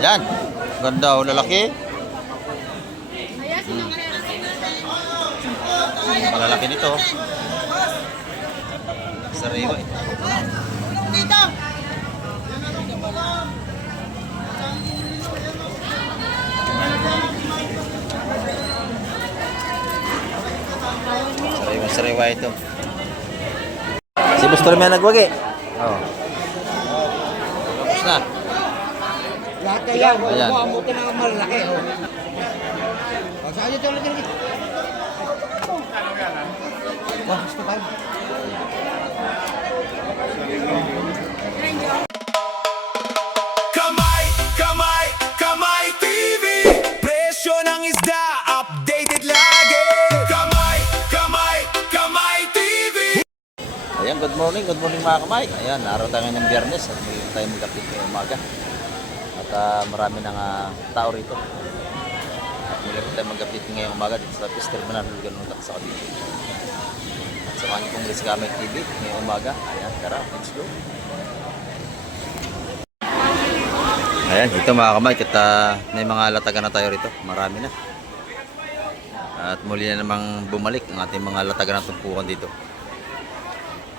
Yan. Ganda o lalaki. Malalaki nito. Sariwa eh. Dito. Sariwa ito. Si Buster may nagwagi. Oo. Tapos na. Lahat kaya, Ayan. amutin ang malaki. Saan dito ulit dito? Wah, gusto tayo. Kamay, kamay, kamay TV. Presyo ng isda, updated lagi. Kamay, kamay, kamay TV. Ayan, good morning mga kamay. Ayan, araw tayo ng Biyernes at may tayo mag-update ngayong umaga. At marami ng tao rito. At muli tayo mag-update ngayong umaga dito sa Fish Terminal Luganutak sa Cavite. At samahan niyo pong Riz Kamay TV ngayong umaga. Ayan, tara, let's go. Ayan, dito mga kamay, may mga latagan na tayo rito. Marami na. At muli na namang bumalik ang ating mga latagan ng tumpukan dito.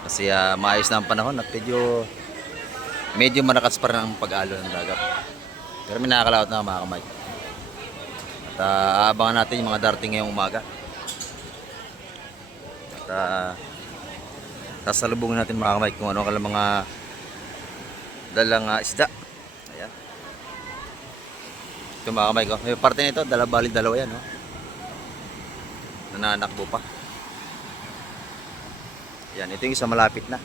Kasi maayos na ang panahon at medyo malakas pa rin ang pag-alo ng dagat. Pero may nakakalawat na mga kamay. At aabangan natin yung mga darating ngayong umaga. At sasalubungin natin mga kamay kung ano kalang mga dalang isda. Ayan. Ito mga kamay ko. May parte nito, dalawa yan. No? Nananakbo pa. Yan, ito yung isa malapit na.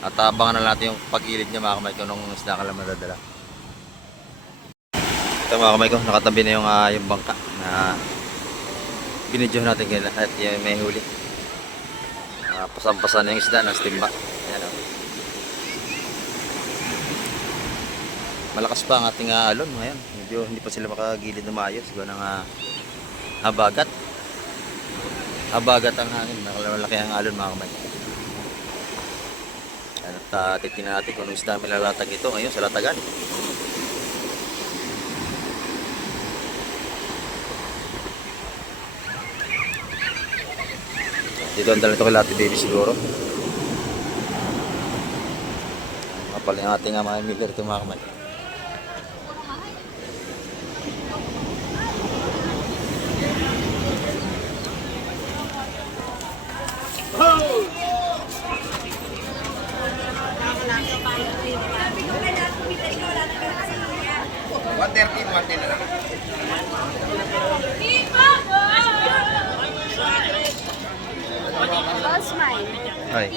At abangan na natin yung pag-ilid niya mga kamay ko nung isda ka lang madadala. Ito mga kamay ko, nakatabi na yung bangka na binidyo natin kaya at yung may huli. Pasampasan na yung isda ng stigma. Ayan, oh. Malakas pa ang ating alon ngayon. Medyo hindi pa sila makagilid na maayos. Gawa ng habagat. Habagat ang hangin. Malaki ang alon mga kamay. At titignan natin kung anong isda may lalatag ito ngayon sa latagan. Dito ang dala ito kay Lati Baby siguro. Kapal yung ating mga miller ito mga kamay. Ay. Eh?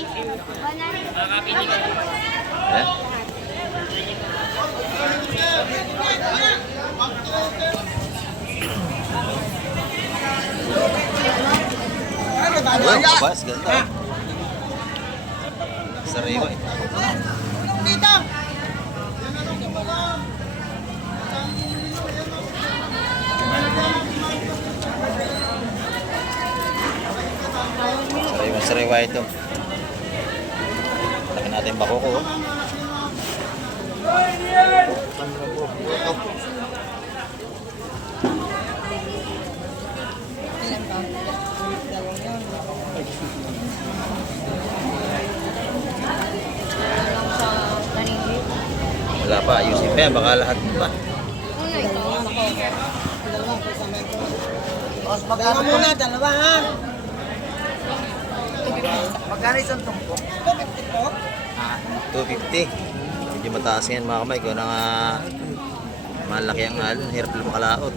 Ayun, kabas, ganda. Sariwa eh. Dito. Sariwa ito. Laki natin bako ko. Wala pa, ayusin pa yan, baka lahat pa. Magkano muna, dalawa ha? Magkano isang tumpok? 250 po? 250. Medyo mataas yan mga kamay. Kung malaki ang alon, hirap lang makalaot.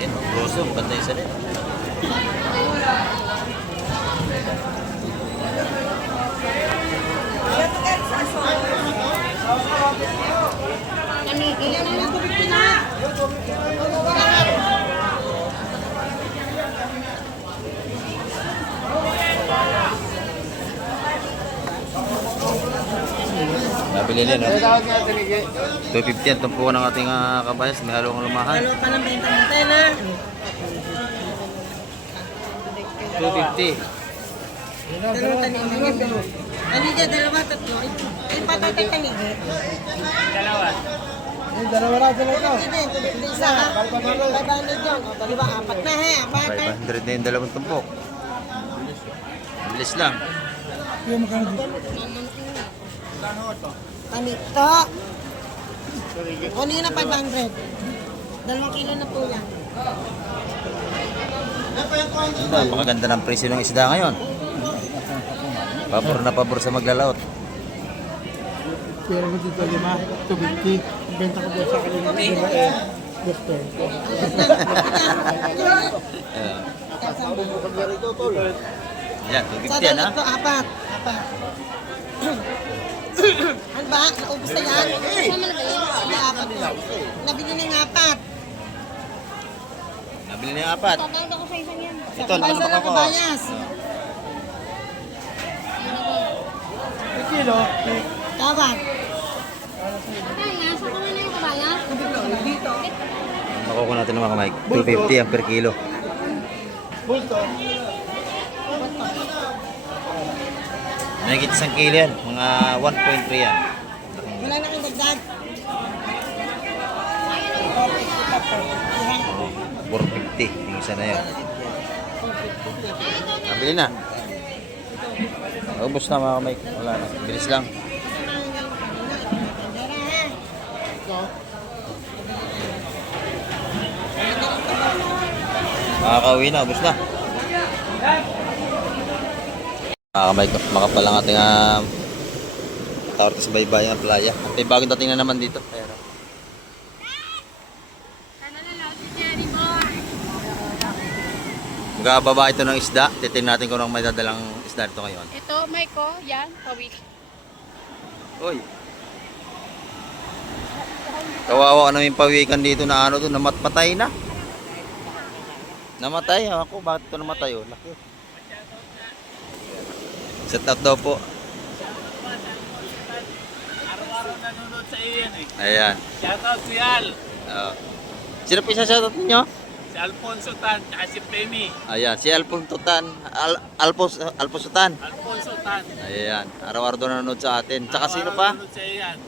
Yan, grosso, ganda isa din. Ilan na yung 250 na? Nabili nila, no? 250 ang tumpukan ng ating kabayas. May halong lumahan. Halo pa ng benta natin ha? 250. Dalawang tanigi. Tanigi, dalawa, tatlo. Ay, patatay tanigi. Dalawa na. Tubig na isa ha. 500 yun. O, dalawa, apat na he. Apat na. 500 na yung dalawang tumpok. Bilis lang. Panito. Kunin na 500. 2 kilo na po lang. Napakaganda ng presyo ng isda ngayon. Pabor na pabor sa maglalaot. Pero dito 5, 250. Benta ko doon sa kanila. Gusto. Yan, Sa 250 yan ha. dalawa, apat. Apat. Ano ba? Naubos na yan? Hindi, apat na. Nabili na yung apat. Nabili na yung apat. Ito, Bayas na nakalabak ako. kabayas. Kilo. Tawag. Makukuha natin ng mga kamay. 250 ang per kilo. Bulto. Nagigit isang kilo yan. Mga 1.3 yan. Wala na kang dagdag. 450. Yung isa na yun. Nabili na. Ubus na mga kamay. Wala na. Bilis lang. Makakauwi na. Ubus na. Mga kamay ko. Makapal ang ating tawag sa baybayin ng playa. At may bagong dating na naman dito. Ayan. Magkababa ito ng isda. Titingnan natin kung anong may dadalang isda dito ngayon. Ito, Maiko, yan, pawik. Uy. Kawawa ka namin pawikan dito na ano doon, namatay na. Namatay ako, bakit ito namatay? Oh, laki. Set out daw po. Araw-araw nanonood sa iyo yan eh. Ayan. Shoutout si Al, Oh. Sino pa isa-shoutout ninyo? si Alfonso Tan, at si Femi. Ayan, si Alfonso Tan. Alfonso Tan. Alfonso Tan. Ayan, araw-araw doon nanonood sa atin. Tsaka sino pa? Nanonood sa iyo yan.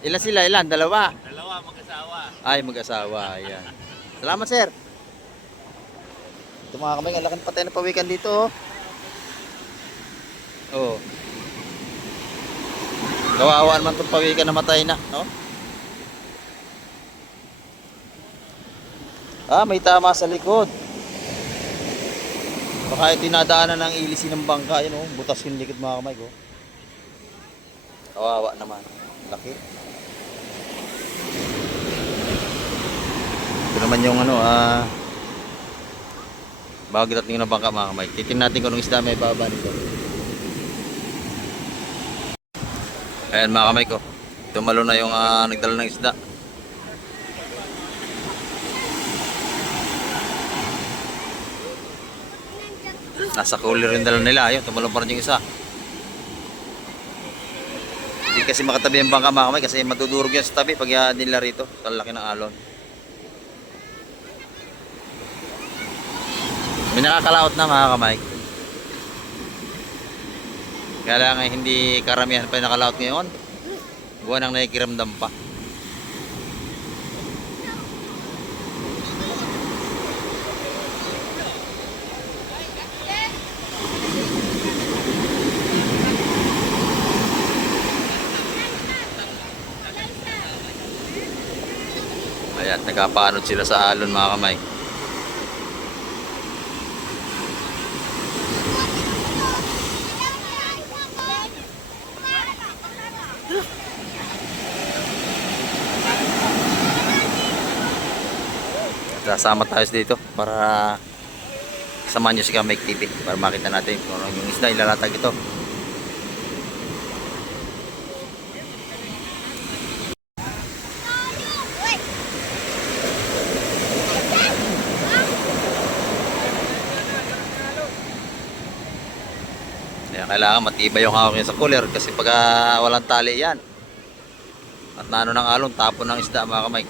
Ilan sila? Ilan? Dalawa. Dalawa mag-asawa. Ay, mag-asawa. Ayan. Salamat, sir. Ito mga kamay, ang laking patay na pawikan dito. Oh. Oh. Kawawa naman itong pawikan na matay na, no? Ah, may tama sa likod. Baka tinadaanan ng ilisin ng bangka, yun oh. Butas yung likod mga kamay ko. Kawawa naman. Laki. Ito naman yung ano, bago dating ng bangka mga kamay. Titingnan natin kung anong isda may baba nito. Ayan mga kamay ko. Tumalo na yung nagdala ng isda. Nasa cooler yung dala nila. Ayun, tumalong pa rin yung isa. Hindi kasi makatabi ang bangka mga kamay kasi matudurog yan sa tabi pag nila rito. Ang laki ng alon. May nakakalaot na mga kamay. Kaya lang hindi karamihan pa yung nakalaot ngayon. Buwan ang nakikiramdam pa. Ayan, nagkapaanod sila sa alon mga kamay. Sasama tayo dito para samahan nyo si Kamay TV para makita natin kung ano yung isda ilalatag ito. Kaya kailangan matibay yung hawak niya sa cooler kasi pag walang tali yan at naano ng alon tapon ng isda mga kamay.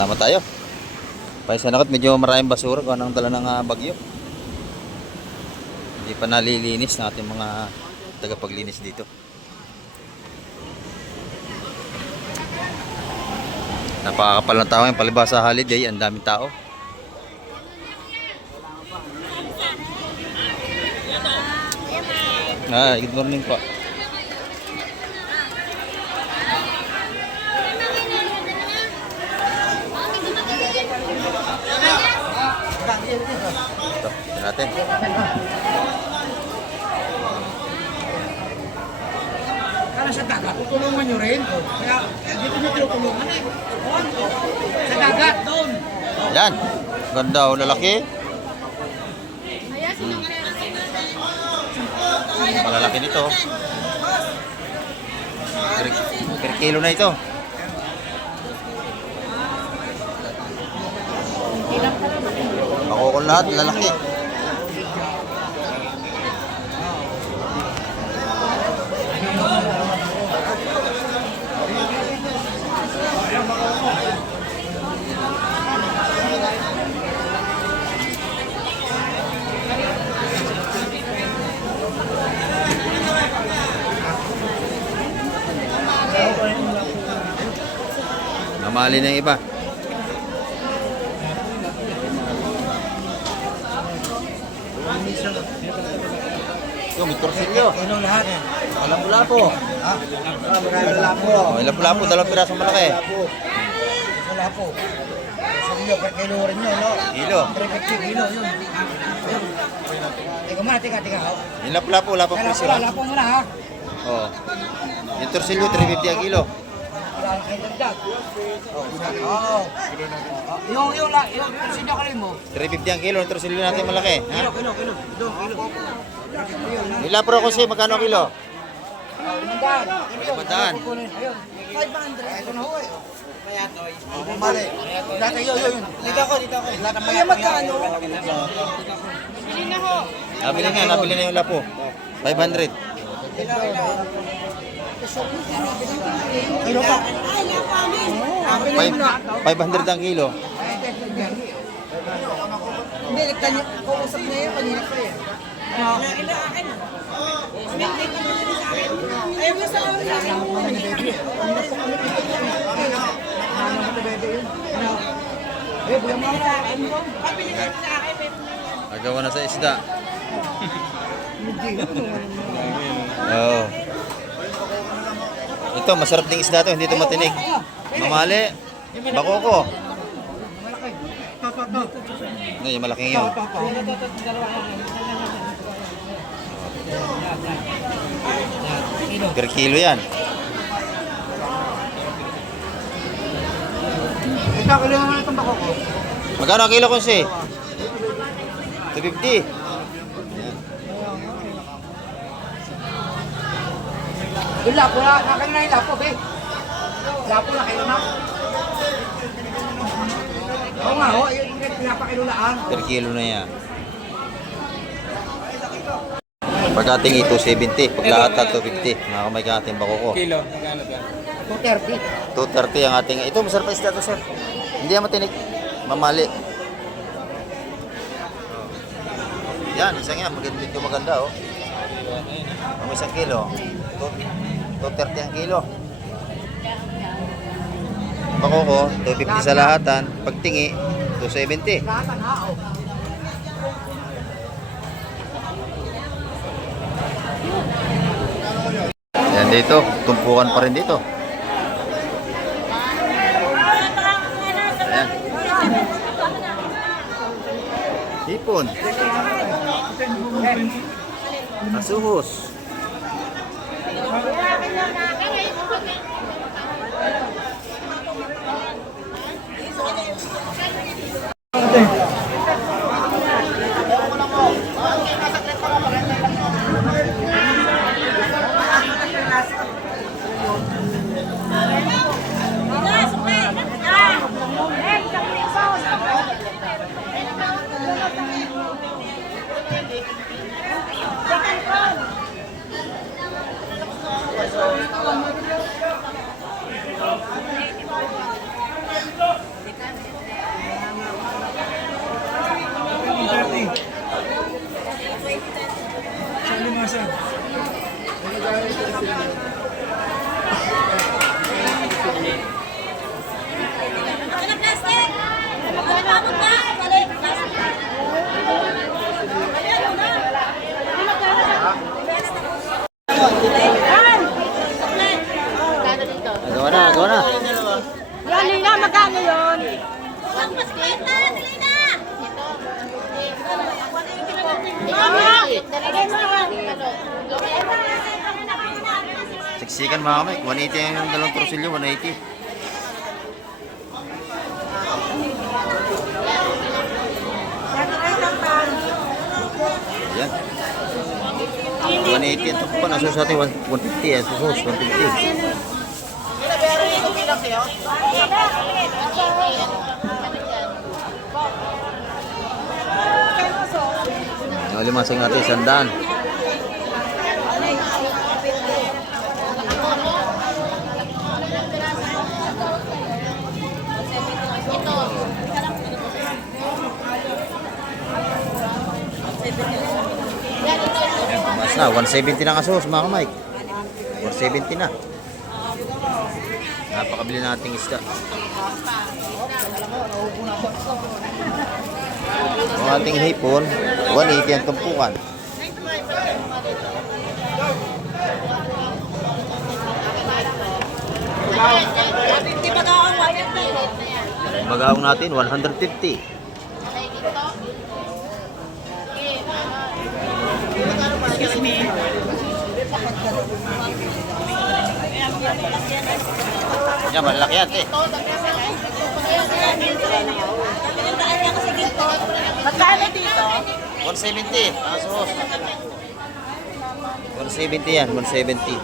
Sama tayo. Paisanakot, medyo maraming basura kung anong dala ng bagyo. Hindi pa nalilinis ng ating mga tagapaglinis dito. Napakakapal ng tao ngayon, palibasa holiday, ang daming tao. Good morning po. Ito, tignan natin. Kala sa dagat, tutulungan nyo rin. Kaya dito nyo tinutulungan eh. Sa dagat, doon. Yan. Ganda o, lalaki. Malalaki nito. Per kilo na ito. Makukul lahat, lalaki. Namali na yung iba. Ito, may torsilyo. Ino lahat. Lapu-lapu. Lapo. Oh, lapu-lapu, dalawang piraso malaki. Lapo. Sa kilo, per kilo rin yun, no? Kilo. 350 kilo, yun. Teka muna, teka. Yung lapu-lapu, wala pang presyo. Lapo muna, ha? Oh. Yung torsilyo, 350 ang kilo. Wala na kayo dagdag. Oo. Yung sinyo kalin mo. 350 ang kilo, yung torsilyo natin malaki. Ha? Kilo. Yung lapro kasi, magkano ang kilo? Limandaan. 500. Ayun. 500. Ito na ho, eh. Mali. Dati yun. Dito ako. Kaya magkano? Bili na ho. Nabili na yung lapo. 500. Kilo pa. 500 ang kilo. Hindi, kausap niya yun, kanina pa eh. Ayaw mo sa akin sa akin. Nagawa na sa isda. Oo. Ito, masarap ding isda to, hindi ito matinik. Mamali. Bakoko. Ano yung malaking yun? Per kilo yan. Ito, kilo naman itong bako ko. Magkano ang kilo ko si? 250. Yung lapo na, nakin na yung lapo, be. Lapo na, kilo na. Oo nga, ho, yung pinapakilo laan. Per kilo na yan. Pagkating 270, pag lahat na 250. Mga kamay ka ating bakoko. Kilo, magkano ba? 230. 230 ang ating. Ito, masarap pa isda to, sir. Hindi yan matinik. Mamali. Yan, isang yan. Medyo maganda, oh. Ang isang kilo. 230 ang kilo. Bakoko, 250 sa lahatan. Pagtingi, 270. Lahat ang hao. Yan dito, tumpukan pa rin dito. Ayan. Hipon. Asuhos. Siksikan mga kamay. 180 yung dalawang torsilyo. 180. Yan. 180 ito pa. Nasus natin 150. Yan. Susos 150. Nalimasing natin. Sandaan. Mas na, 170 na kasos mga Mike. 170 na. Napakabili nating isda. Ang ating hipon, 180 ang tumpukan. Magaong natin, 150. Yan, malaki yan, eh. Magkano dito? 170. Asos. 170 yan, 170.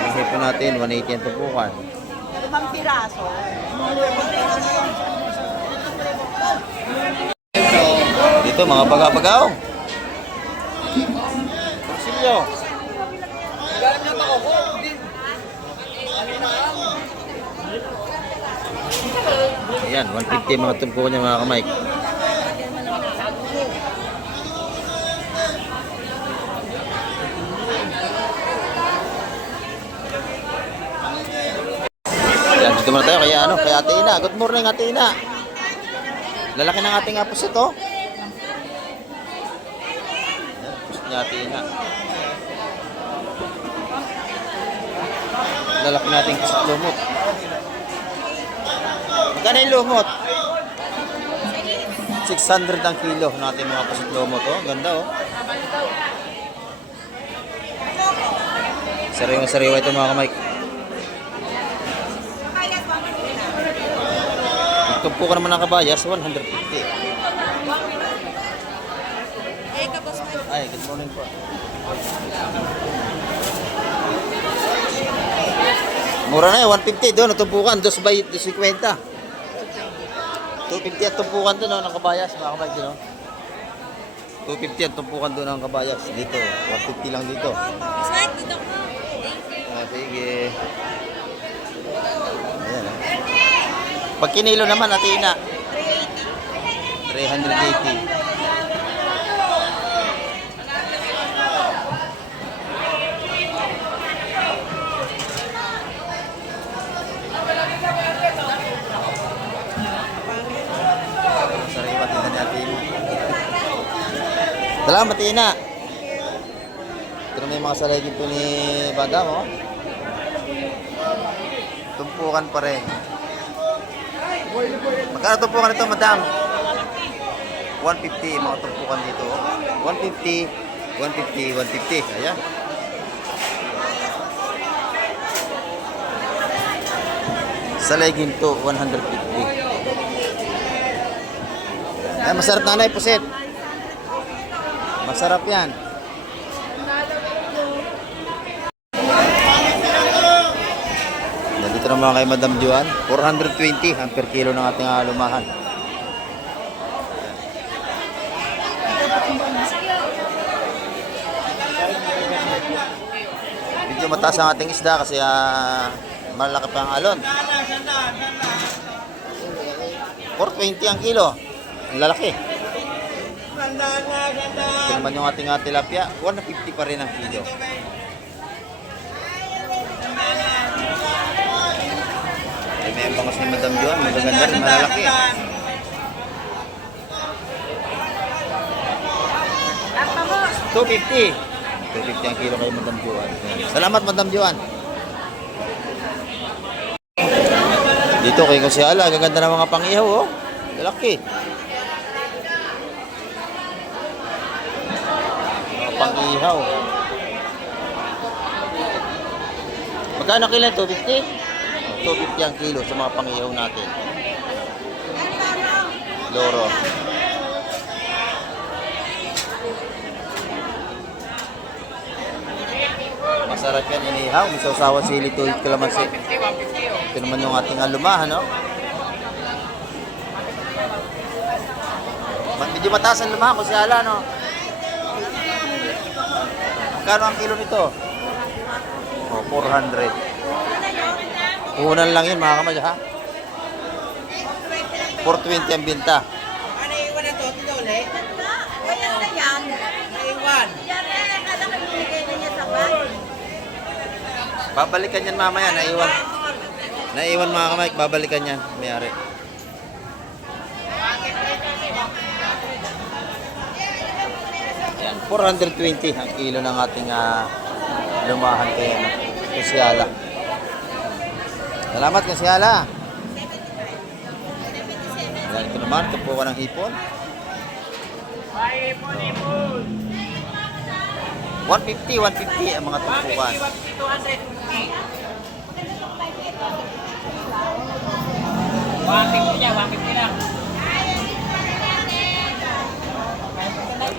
Ang hipon natin, 180 ang tumpukan. 5 piraso. Dito, mga baga-bagaong. Silyo. Ayan, 150 mga tumpukan niya mga kamay. Ayan, dito muna tayo kaya kay Ate Ina. Good morning Ate Ina. Lalaki ng ating apos ito. Ayan, pusit niya Ate Ina. Lalaki nating pusit lumot. Magkano yung lumot? 600 ang kilo natin mga pusit lumot. Oh, ganda oh. Sariwa-sariwa ito mga kamay. Tumpo ka naman ng kabayas, 150. Ay, good morning po. Mura na eh, 150 doon, tumpukan, 250. 250 at tumpukan doon ng kabayas, mga kabayas doon. 250 at tumpukan doon ng kabayas. Dito, 150 lang dito. Sige. Ayan oh. Pag kinilo naman, Ate Ina. 380. Sariwa tingnan ni Ate Ina. Salamat, Ate Ina. Ito na may mga salagin po ni Badam, oh. Tumpukan pa rin. Magkano tumpukan ito, madam? 150 mga tumpukan dito. 150, 150, 150. Ayan. Sa legging to, 150. Ay, masarap nanay, pusit. Masarap yan. Dito naman kay Madam Juan, 420 ang per kilo ng ating lumahan. Medyo mataas ang ating isda kasi malaki pa ang alon. 420 ang kilo. Ang lalaki. Ito naman yung ating tilapia, 150 pa rin ang kilo. May bangas ni Madam Juan, magaganda rin, malalaki. 250. 250 ang kilo kay Madam Juan. Salamat, Madam Juan. Dito kay Kusyala, gaganda ng mga pangihaw, oh. Lalaki. Mga pangihaw. Magkano kilo? 250? 250 ang kilo sa mga pangihaw natin. Loro. Masarap yan inihaw. May sausawan sili, tuwid, kalamansi. Ito naman yung ating alumahan, no? Medyo mataas ang lumahan, Kusyala, no? Magkano ang kilo nito? Oh, 400. Puhunan lang yun, mga kamay, ha? 420 ang binta. Ano iwan na to? Tidole? Kaya na yan. Naiwan. Yan eh, kala ko binigay na niya sa bag. Babalikan yan mamaya, naiwan. Naiwan mga kamay, babalikan yan. Mayari. Yan, 420 ang kilo ng ating lumahan kay Kusyala. Salamat Kusyala. Yan, ito naman, tupukan ng hipon. 150 ang mga tumpukan.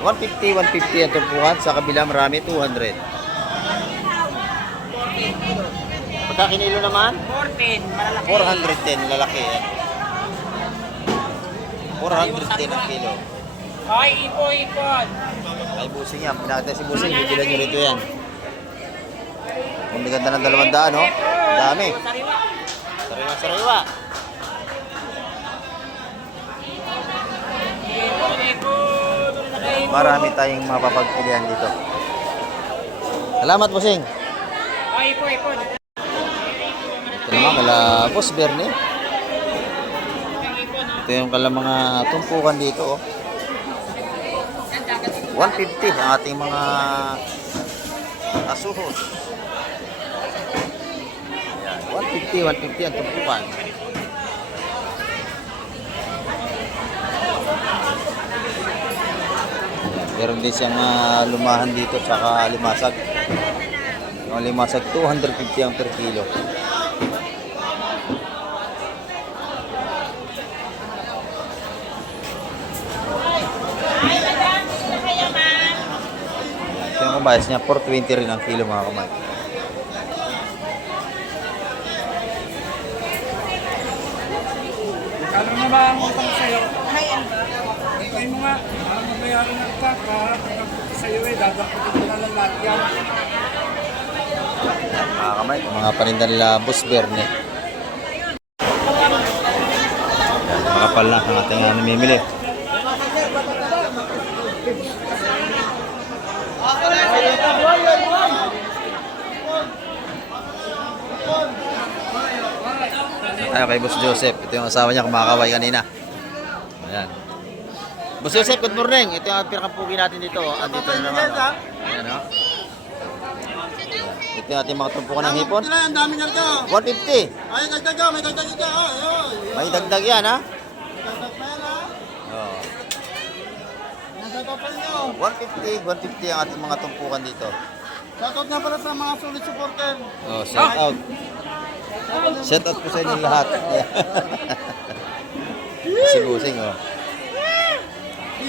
150 ang tumpukan. Sa kabila marami, 200. Pagka kinilo naman? 410, lalaki. 410 ang kilo. Ay, ipon. Ay, busing yan. Pinakita si busing. Bibilan nyo rito yan. Kung may ganda ng 200, no? Dami. Sariwa. Marami tayong mapapagpilian dito. Salamat, busing. Ay, ipon. Ito naman, kala Boss Bernie. Ito yung kala mga tumpukan dito, oh. 150 ang ating mga asuhos. Ayan, 150 ang tumpukan. Meron din siyang lumahan dito tsaka limasag. Yung limasag 250 ang per kilo. Ito yung kabayas niya, 420 rin ang kilo mga kamay. Ano na ba ang utang sa'yo? Ay mo nga, ang mabayaran ng kaka, sa'yo eh, dadapatin ko na lang lahat yan. Mga kamay, yung mga paninda nila Boss Bernie. Yan, makapal na ang ating namimili. Tayo kay Boss Joseph. Ito yung asawa niya kumakaway kanina. Ayan. Boss Joseph, good morning. Ito yung pinakapugi natin dito. Andito na naman. Ayan, o. Ito yung ating mga tumpukan ng hipon. Ang dami na ito. 150. Ay, dagdag may dagdag ito. May dagdag yan, ha? Dagdag pa yan, ha? Oo. Nasa top pa nyo. 150 ang ating mga tumpukan dito. Shoutout na pala sa mga solid supporter. Oh, shout out. Shout out po sa inyo lahat. Si Busing, oh.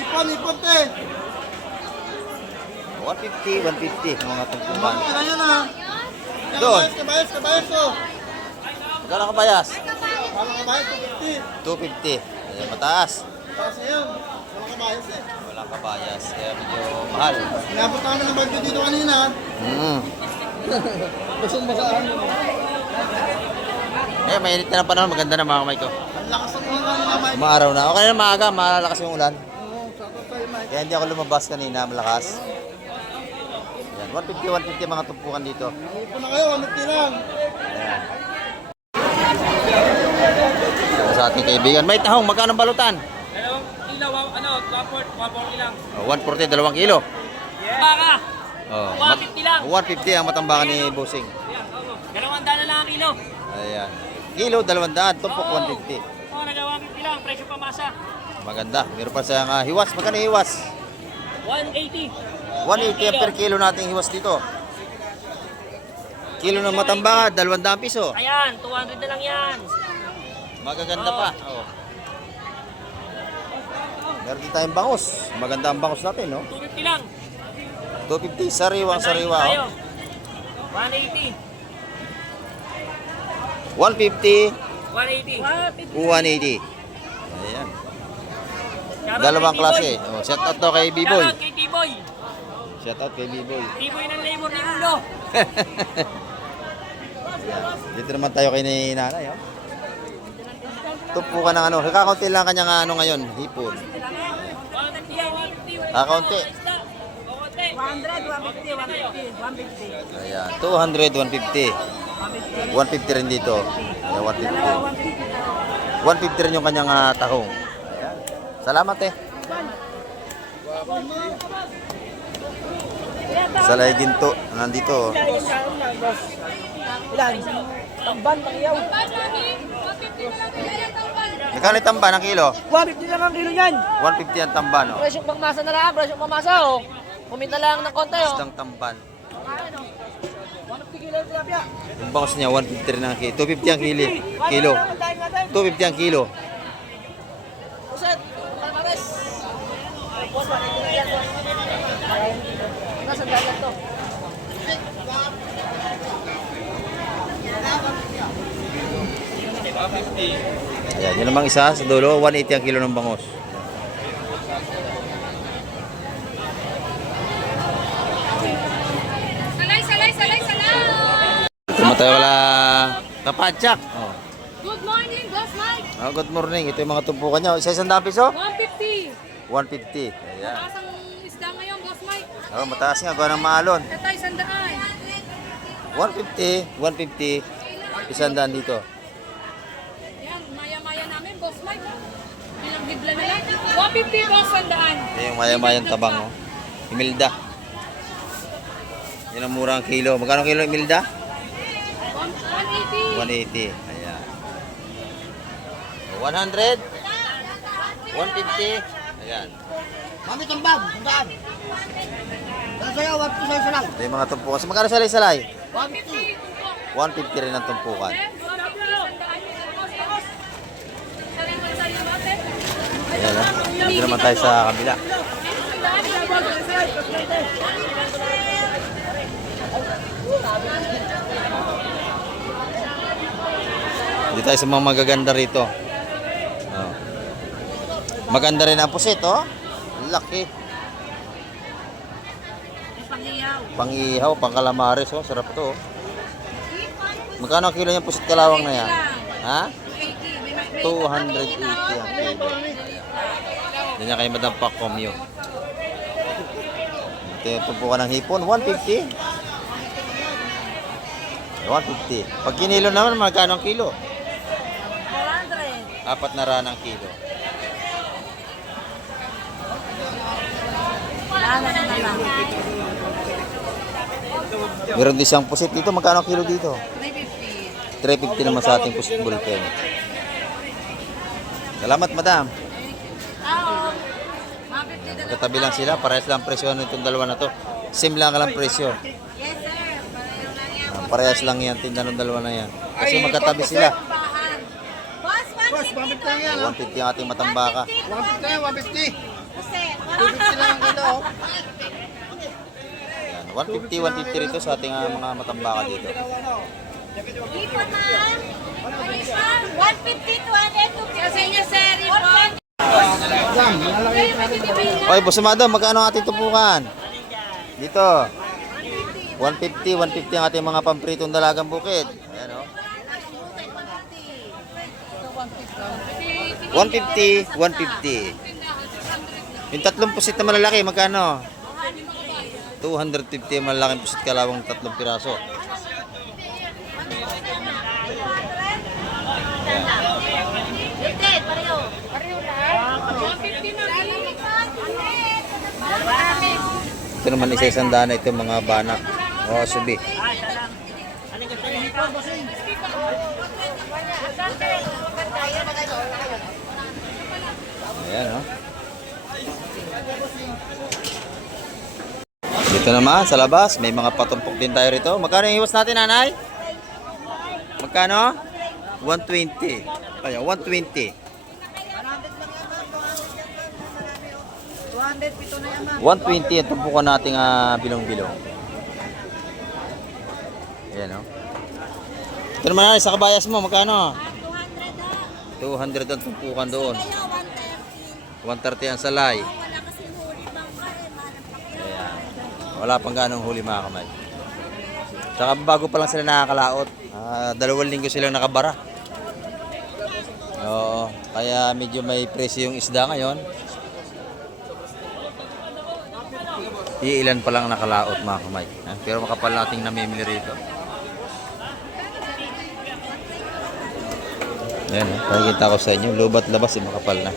Ipon, te. 150 ang mga tumpukan. Kaya yan, ha? Doon. Kabayas ko. Magkano kabayas? Paano kabayas? 250. 250. Ayan, mataas. Kasi yun. Paano kabayas eh? Walang kabayas. Kaya medyo mahal. Inabot namin ng bagyo dito kanina. Basang-basaan mo. Eh, mainit na ng panahon. Maganda na mga kamay ko. Ang lakas ng ulan kanina, Mike. Umaaraw na. Okay na maaga. Malakas yung ulan. Oo, shoutout tayo, Mike. Kaya hindi ako lumabas kanina. Malakas. Yan. 150 ang mga tumpukan dito. Ipon na kayo, 150 lang. Ayan. Ito sa ating kaibigan. May tahong. Magkano ang balutan? Dalawang kilo, 140 lang. 140, 2 kilo. Baka! Oh, 150 lang. 150 ang matambakan ni Busing. 200 na lang ang kilo. Ayan. kilo, 200. Tumpok, 150. Oh, nagawa 50 lang. Presyo pamasa. Maganda. Meron pa siyang hiwas. Magkano yung hiwas? 180. 180 ang per kilo nating hiwas dito. Kilo ng matambaka, 200 piso. Ayan, 200 na lang yan. Magaganda pa. Oh. Meron din tayong bangus. Maganda ang bangus natin, no? 250 lang. 250, sariwang sariwa. Tayo. Oh. 180. 150, 180. 180. Ayan. Shoutout Dalawang kay klase. B-Boy. Oh, shout out to kay B-Boy. Shoutout kay T-Boy. Shout out kay B-Boy. T-Boy ng labor ni Ulo. Dito naman tayo kay ni nanay, oh. Tupo ka ng ano. Kakaunti lang kanyang ano ngayon, hipon. Kakaunti. 100, 150, 150, 150. Ayan, 200, 150. 150 rin dito. Ayan, 150. 150 rin yung kanyang tahong. Ayan. Salamat eh. Salay ginto. Nandito. Oh. Ilan? Tamban, pakiyaw. Magkano yung tamban ang kilo? 150 lang ang kilo niyan. 150 ang tamban. Oh. Presyong pangmasa na lang, presyong pangmasa oh. Puminta lang ng konti oh. Isang tamban. 150 kilo yung tilapia. Yung bangus niya, 150 rin ang kilo. 250 ang kilo. 250 ang kilo. Uset, palmares. Boss, 150 na yan, boss. Nasandaan lang to. Ayan, yun namang isa sa dulo, 180 ang kilo ng bangus. Salay! Tuma tayo kala Kapatsak. Oh. Good morning, Boss Mike! Oh, good morning. Ito yung mga tumpukan niya. Isa isang piso? 150! 150. Ayan. Pasang isda ngayon, Boss Mike. Oh, mataas nga. Gawa ng maalon. Ito, 100. 150. 150. Isang daan dito. Yan, maya-maya namin, Boss Mike. Ilang bibla na lang. 150, Boss, 100. Ito yung maya-mayang tabang. Oh. Imilda. Yan ang murang kilo. Magkano kilo Imilda? 180. 180. Ayan. 100. 150. Ayan. Mami, tambag, tandaan. Dala sa'yo, 150 sa'yo sa lang. Ito yung mga tumpukan. Magkano salay-salay? 150. 150 rin ang tumpukan. Ayan, oh. Dito naman tayo sa kabila. Dito tayo sa mga magaganda rito. Oh. Maganda rin ang pusit, oh. Laki. Pang-ihaw, pang-kalamares, oh. Sarap to, oh. Magkano ang kilo yung pusit kalawang na yan? Ha? 280 ang kilo. Hindi niya kay Madam Pacomio. Ito yung tumpukan ng hipon, 150. 150. Pag kinilo naman, magkano ang kilo? 400. 4 na ranang kilo. Meron din siyang pusit dito. Magkano ang kilo dito? 350 naman sa ating pusit bullpen. Salamat, madam. Katabi lang sila. Parehas lang presyo nitong dalawa na to. Same lang lang presyo. Yes, sir. Parehas lang yan. Tinda ng dalawa na yan. Kasi magkatabi sila. Boss, 150 lang yan, 150 ang ating matambaka. 150 na yan, 150. Kasi, 250 lang ang kilo oh. Yan. 150 rito sa ating mga matambaka dito. Ipon na. 150, 200, 250. Kasi niya, sir, ipon. Okay, boss madam, magkano ang ating tupukan? Dito. 150 ang ating mga pampritong dalagang bukid. Ayan, oh. 150. Yung tatlong pusit na malalaki, magkano? 250 ang malalaking pusit kalawang 3 piraso. Ito naman isa-isang daan na ito mga banak. O, subi. Ayan, oh. Dito naman sa labas, may mga patumpok din tayo rito. Magkano yung iwas natin, nanay? Magkano? 120. Ayan, 120. 120 ang tumpukan nating bilong-bilong. Ayan, oh. Ito naman, nanay, sa kabayas mo, magkano? 200 ang tumpukan doon. 130 ang salay. Ayan. Wala pang ganong huli mga kamay. Tsaka bago pa lang sila nakakalaot. 2 linggo silang nakabara. Oo. Kaya medyo may presyo yung isda ngayon. Iilan pa lang nakalaot mga kamay. Pero makapal nating namimili rito. Ayan, pakikita ko sa inyo. Lubat labas, makapal na.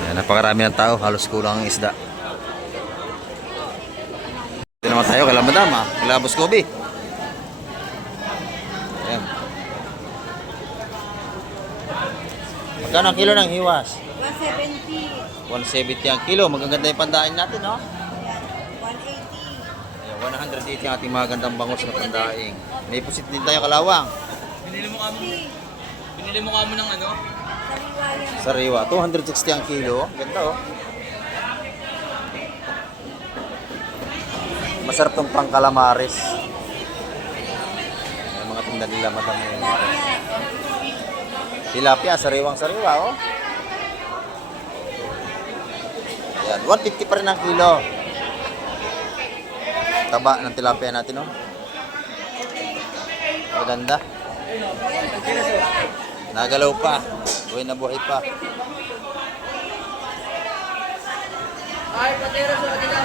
Ayan, napakarami ng tao. Halos kulang ang isda. Ito naman tayo, kala madam kala Boss Kobe. Ayan. Magkano ang kilo ng hiwas? 170. 170 ang kilo. Magaganda yung pandain natin, no? 180. Ayan, 180 ang ating magandang bangus na pandaing. May pusit din tayo kalawang. Binili mo kamo ng ano? Sariwa yan. Sariwa, 260 ang kilo. Ganda, oh. Masarap tong pang calamares. Yung mga tinda nila madami. Tilapia, sariwang sariwa, oh. Ayan, 150 pa rin ang kilo. Taba ng tilapia natin, oh. Maganda. Nagalaw pa. Buhay na buhay pa.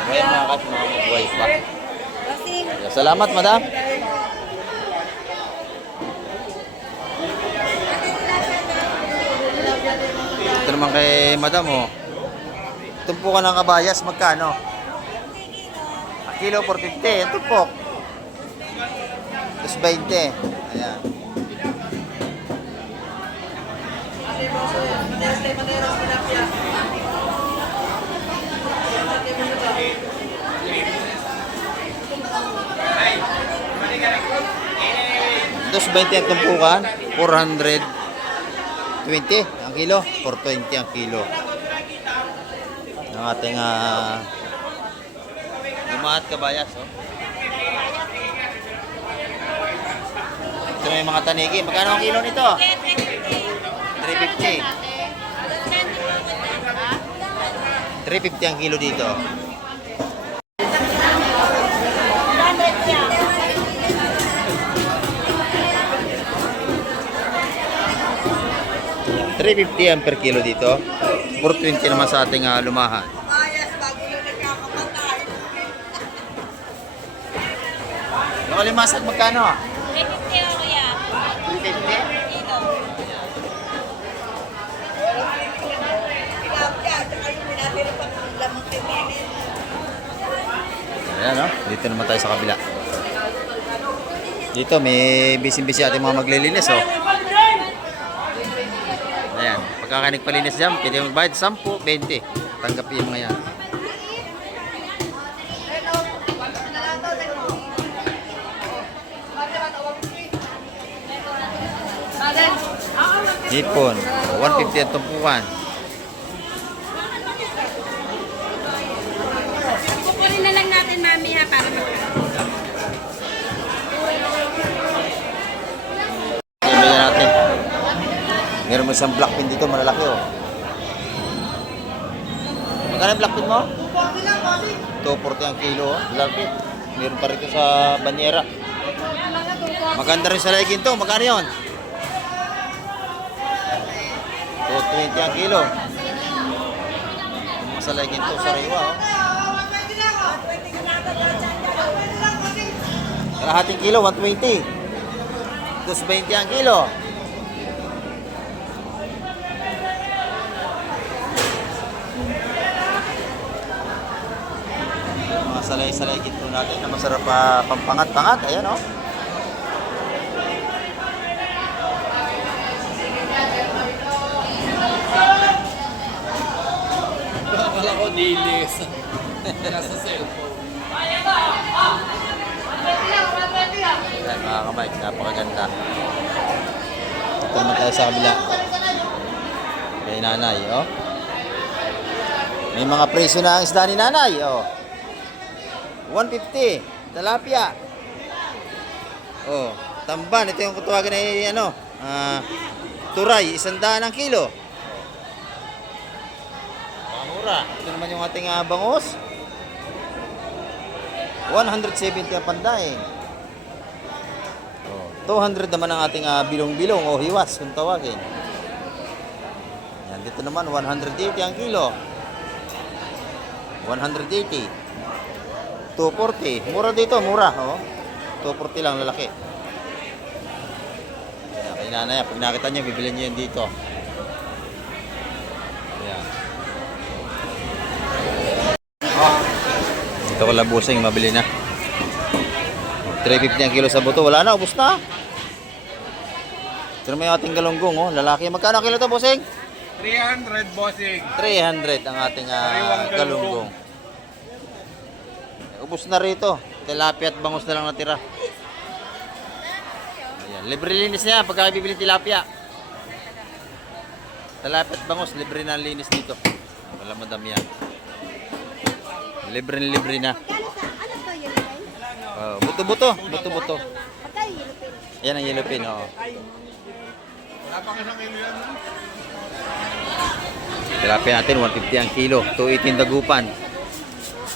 Buhay mga kat, mga buhay pa. Ayan, salamat, madam. Ito naman kay madam, oh. Tumpukan ng kabayas, magkano? Kilo 450, yung tumpok. Tapos 20. Ayan. Tapos 20 ang tumpukan, 420 ang kilo, 420 ang kilo. Ang ating lumahat kabayas, oh. Ito na yung mga tanigi. Magkano ang kilo nito? 350. 350 ang kilo dito. $350 ang per kilo dito. 420 naman sa ating lumahan. Yung kalimasag magkano? 350 ako yan. 350? Kilo. Ayan, oh. Dito naman tayo sa kabila. Dito may busy-busy ating mga maglilinis, oh. Ayan, pagka nagpalinis dyan, pwede magbayad 10, 20. Tanggap yung mga yan. Hipon, 150 ang tumpukan. Kukunin na lang natin mami ha para Ibigyan natin. Meron mo isang black pin dito, malalaki, oh. Magkano yung black pin mo? 240 ang kilo, oh. Lalaki. Meron pa rito sa banyera. Maganda rin sa legging to. Magkano yun? 220 ang kilo. Sa legging to, sariwa, oh. Kalahating kilo, 120. 220 ang kilo. Mga salay-salay ginto natin na masarap pa pampangat-pangat. Ayan, oh. Akala ko dilis. Nasa cellphone. Ayan, mga kamay, napakaganda. Ito naman tayo sa kabila. Kay nanay, oh. May mga presyo na ang isda ni nanay, oh. 150, tilapia. Oh, tamban, ito yung kutuwagan na ano, turay, 100 ang kilo. Mura. Ito naman yung ating bangus. 170 ang panday. Oh, 200 naman ang ating bilong-bilong o hiwas kung tawagin. Yan, dito naman 180 ang kilo. 180. 240. Mura dito, mura. Oh. 240 lang lalaki. Ayan, kay nanay, pag nakita nyo, bibili nyo yan dito. Ayan. Oh. Ito ko labusing, mabili na. 350 ang kilo sa buto. Wala na, ubos na. Ito naman yung ating galunggong. Oh. Lalaki. Magkano kilo to, busing? 300, bossing. 300 ang ating galunggong. Ubus na rito. Tilapia at bangus na lang natira. Ayan. Libre linis niya pagka bibili tilapia. Tilapia at bangus, libre na linis dito. Wala madami yan. Libre na. Oh, buto-buto. Yan ang yellow pin. Oh. Wala pang isang kilo yan. Tilapia natin, 150 ang kilo. 218 dagupan.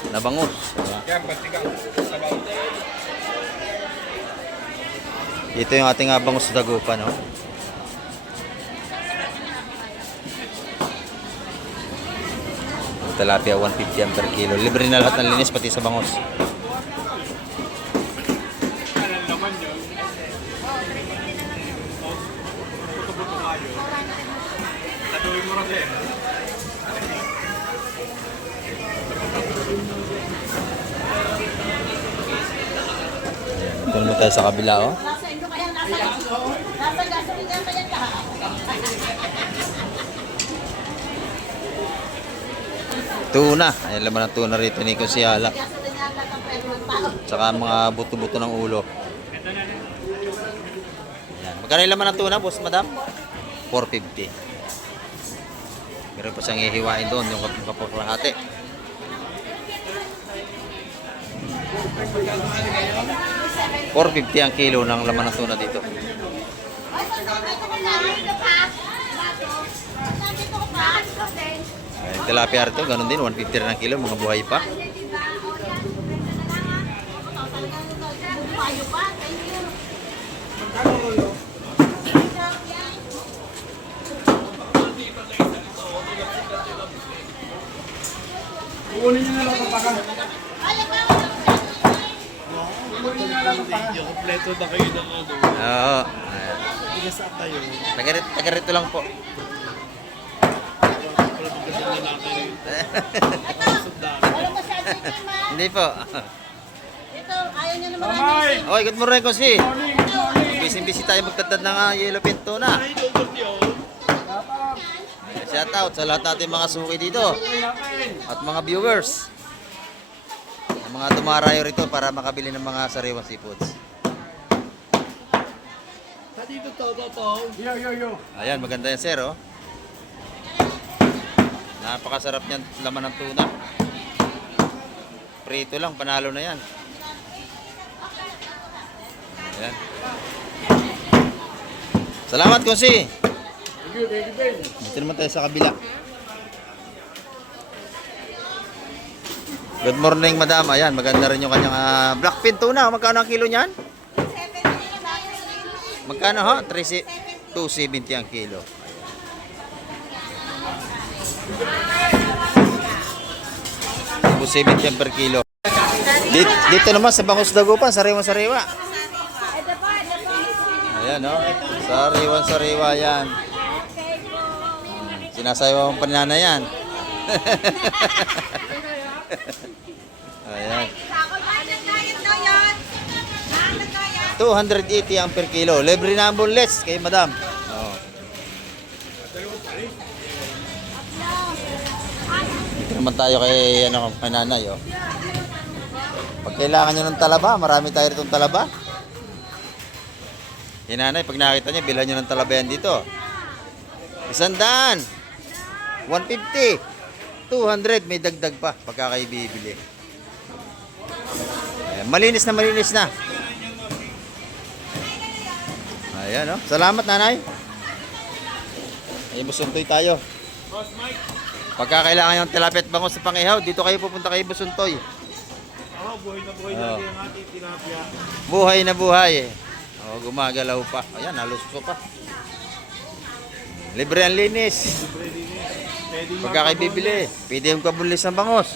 Na bangus. Yan, pastigang. Sabaw. Ito yung ating bangus sa dagupan. Oh. Tilapia 150 ang per kilo. Libre na lahat ng linis pati sa bangus. Ito naman tayo sa kabila, oh. Nasa gasolina pa yan lahat. Tuna. Ayan laman ng tuna rito ni Kusyala. Tsaka mga buto-buto ng ulo. Ayan. Magkano yung laman ng tuna, boss, madam? 450. Meron pa siyang ihiwain doon, yung kapapahati. $4.50 ang kilo ng laman ng tuna dito. Ay, tilapia rito, ganun din, 150 rin ang kilo, mga buhay pa. Kukunin nyo na lang ang pakan. Kompleto na kayo ng ano. Oo. Pinasa tayo. Taga-rito lang po. Hindi po. Ito, ayaw niya na marami. Okay, good morning, Kosi. Busy tayo magtatad ng yellow pin tuna. Shout out sa lahat natin mga suki dito. At mga viewers. Ang mga dumarayo rito para makabili ng mga sariwang seafoods. Sa dito to. Yo. Ayan, maganda yan, sir, oh. Napakasarap niyan, laman ng tuna. Prito lang, panalo na yan. Ayan. Salamat, Kosi. Thank you, Ben. Dito naman tayo sa kabila. Good morning, madam. Ayan, maganda rin yung kanyang black pin tuna. Magkano ang kilo niyan? Magkano ho? 270 ang kilo. $270 per kilo. Dito naman sa Bangus Dagupan, sariwa-sariwa. Ayan, no? Sariwan-sariwa yan. Sinasayaw ang panana yan. Ayan. 280 ang per kilo. Libre na ang boneless kay madam. Oh. Dito naman tayo kay, kay nanay. Oh. Pag kailangan nyo ng talaba, marami tayo ritong talaba. Yung nanay, pag nakita nyo, bilhan nyo ng talaba yan dito. 100, 150, 200, may dagdag pa pagka kayo bibili. Ayan, malinis na. Ayan, oh. Salamat, nanay. Ay, Busuntoy tayo. Pagka kailangan nyo ng tilapia at bangus sa pangihaw, dito kayo pupunta kay Busuntoy. Buhay na buhay na yung ating tilapia. Buhay na buhay eh. Oh, gumagalaw pa. Ayan, haluso pa. Libre ang linis. Pagka kayo bibili, pwede yung kabunlis ng bangos.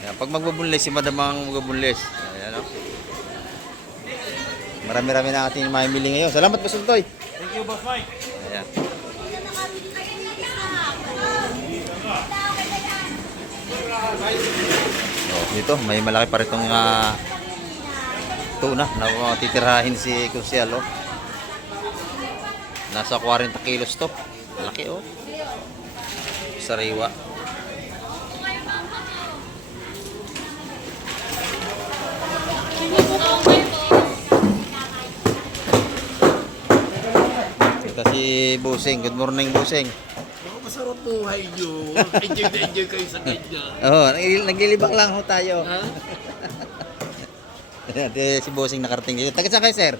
Ayan, pag magbubunlis, si madam ang magbubunlis. Ayan, oh. Marami-rami na ating mamimili ngayon. Salamat, Busuntoy. Thank you, Boss Mike. Ayan. Oh, dito, may malaki pa ritong tuna na titirahin si Kusyal. Oh. Nasa 40 kilos to. Malaki, oh. Sariwa. Ito si Busing. Good morning, Busing. Masarap buhay nyo. Enjoy na enjoy kayo sa kanya. Oh, naglilibang lang ho tayo. Si Busing nakarating dito. Taga saan kayo, sir?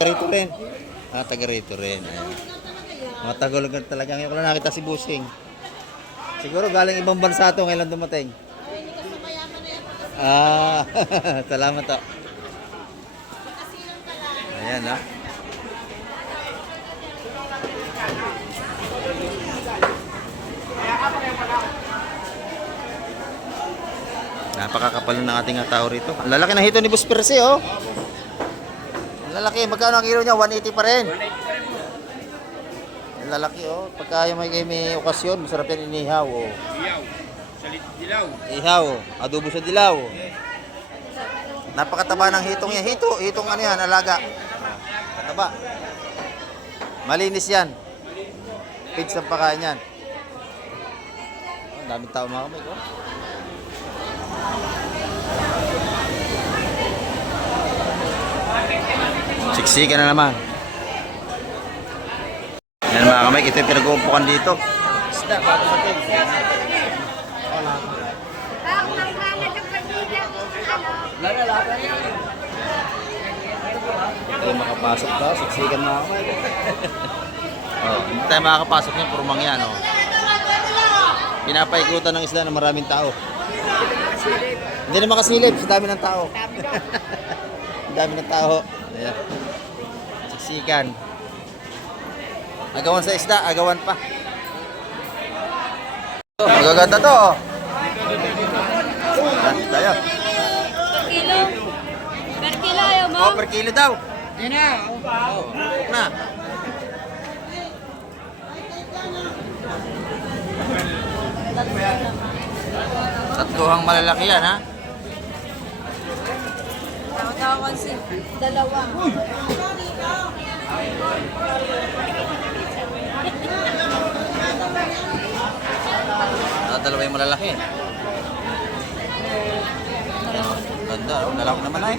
Taga rito rin. Taga rito rin. Mga Tagalogan talaga. Ngayon ko lang nakita si Busing. Siguro galing ibang bansa to ngayon lang dumating. Salamat to. Ayan, ha. Napakakapal ng ating tao rito. Ang lalaki na hito ni Boss Perse, oh. Ang lalaki. Magkano ang kilo niya? 180 pa rin. Ang lalaki, oh. Pagka may okasyon, masarap yan inihaw, oh. Iyaw. Salit dilaw. Ihaw, adobo sa dilaw. Napakataba ng hitong yan. Hitong ano yan, alaga. Kataba. Malinis yan. Pigs ang pakain yan. Ang daming tao mga kamay, oh. Siksika na naman. Yan mga kamay, ito yung pinag-uupukan dito. Isda, bago sa tig. Ito makapasok daw, siksikan mga kamay. Oh, hindi tayo makakapasok niyan, purumang yan. Oh. Pinapaikutan ng isla ng maraming tao. Hindi na makasilip, sa dami ng tao. Ang dami ng tao. Ayan. Siksikan. Agawan sa isda, agawan pa. Oh, magaganda to. Oh. Ayan, tayo. Per kilo. Per kilo ayaw mo? Oh, per kilo daw. Yan na. Oh, na. Tatluhang malalaki yan, ha? Tawag si dalawa. Dalawa yung malalaki. Ganda, oh. Lalaki naman ay.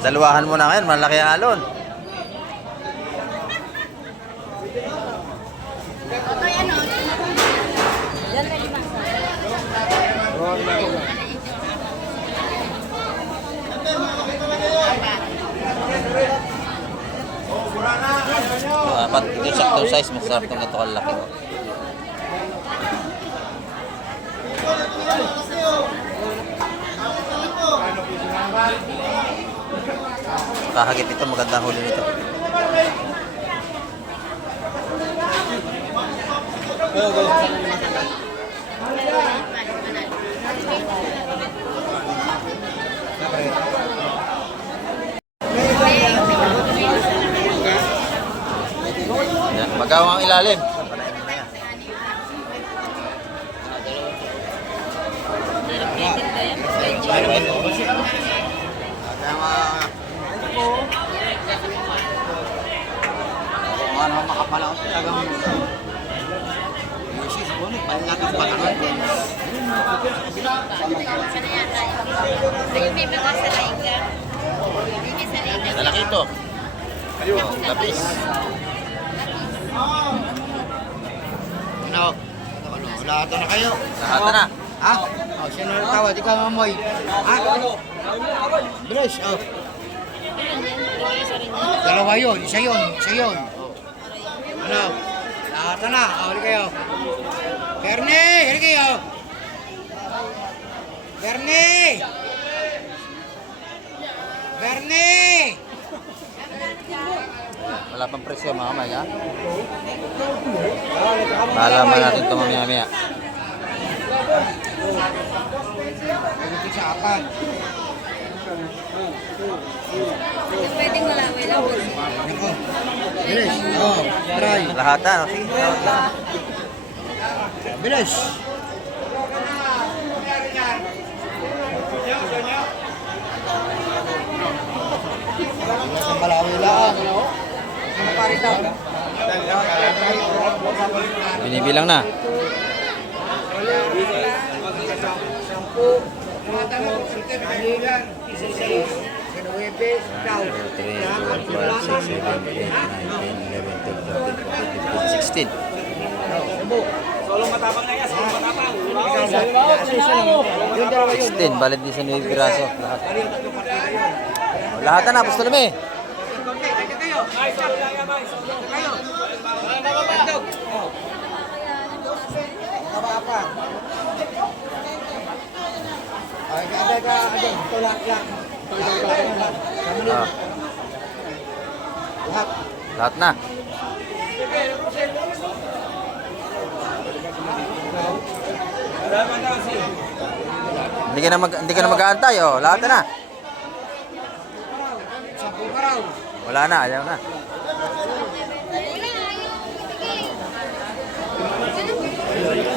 Dalawahan mo na ngayon, malaki ang alon. Yan may lima. Apat, ito sakto size, masarap itong ito kalaki. Kahagip ito, magandang huli nito. Yan, magawang ang ilalim. Ano makapala ako talagang Isis, ano, panlakas pa lang. Lalaki ito. Lapis. Ano? Lahat na kayo. Lahat na. Ha? Oh, sino tawad? Ikaw mamoy. Ha? Bilis, oh. Dalawa yun, isa yun. Ano? Lahat na. Oh, huli kayo. Bernie! Huli kayo. Bernie! Wala pang presyo mga kamay, ha? Malaman natin ito mamaya-maya. Ito sa apat. Pwedeng malaway lang. Ako. Bilis. Oh, try. Lahat na, no? Sige. Bilis. Sa Malawi lang. Ano pa rin daw? Binibilang na. 3, 4, 5, 6, 7, 8, 9, 10, 11, 12, 13, 14, 15, 16. Solong matapang na yan, solong matapang. 16, balit din sa 9 piraso. Lahat. Lahat na, Apostol Lame. Lahat na. Hindi ka na mag-aantay, oh. Lahat na. Wala na, ayaw na.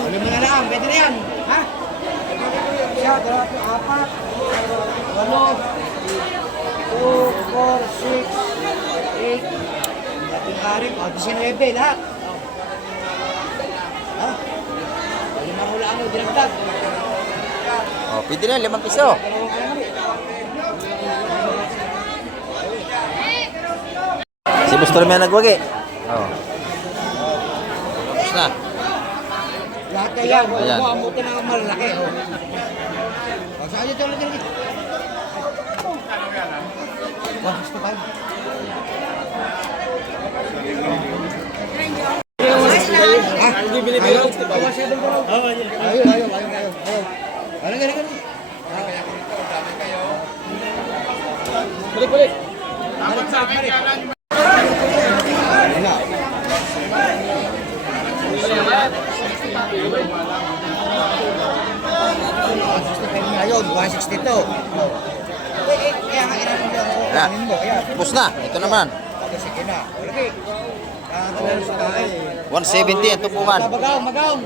Ano mo na lang, pwede na yan. Ha? Siya, 2, 4, 8, 19 lahat. Ha? Limang hula ano, dinagdag. Oh, pwede na, 5 piso. Si Apostol Lame nagwagi. Oh. Tapos na. Lahat kaya, Ayan. mo amutin ang malalaki. O, saan dito ulit dito? 165. Ayaw. Balik. Dapat sa akin yan. Ayun, 162. Kaya nga Ayan. Tapos na. Ito naman. sige na. Okay. 170 ang tupukan. Bagaong.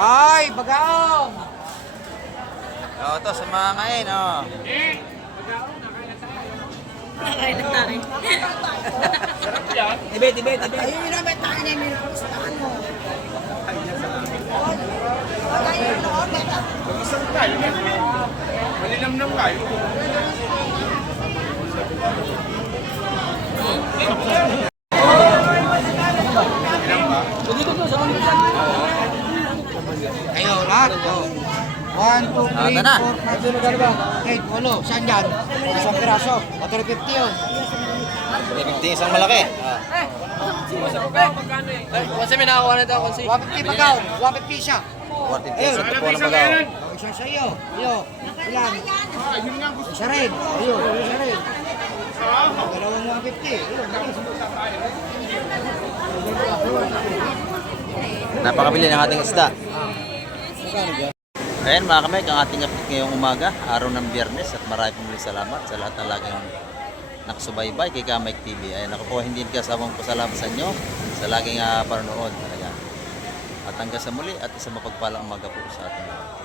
Ay, bagaong. Oh, ito sa mga ngayon, oh. Nakain na tayo. Tibe. Ayun yung naman tayo na yung pustahan mo. Malinamnam kayo. Ayo, lahat. 1, 2, 3, 4, 5, 6, 7, 8, 8. Saan yan? Isang piraso. 450 yun. 150 isang malaki. Kasi may nakakuha na ito ako si. 150 bagaong. 150 siya. 150 isang tupukan ng bagaw. Isa sa iyo. Iyo. Ilan? Isa rin. Ayun, isa rin. Dalawang 150. Napakabili ng ating isda. Ayan mga kamay, ang ating update ngayong umaga, araw ng Biyernes, at marami pong muli salamat sa lahat ng laging nakasubaybay kay Kamay TV. Ayan, ako po hindi kasawang pasalamat sa inyo sa laging panonood. Ayan. At hanggang sa muli at isang mapagpalang umaga po sa ating lahat.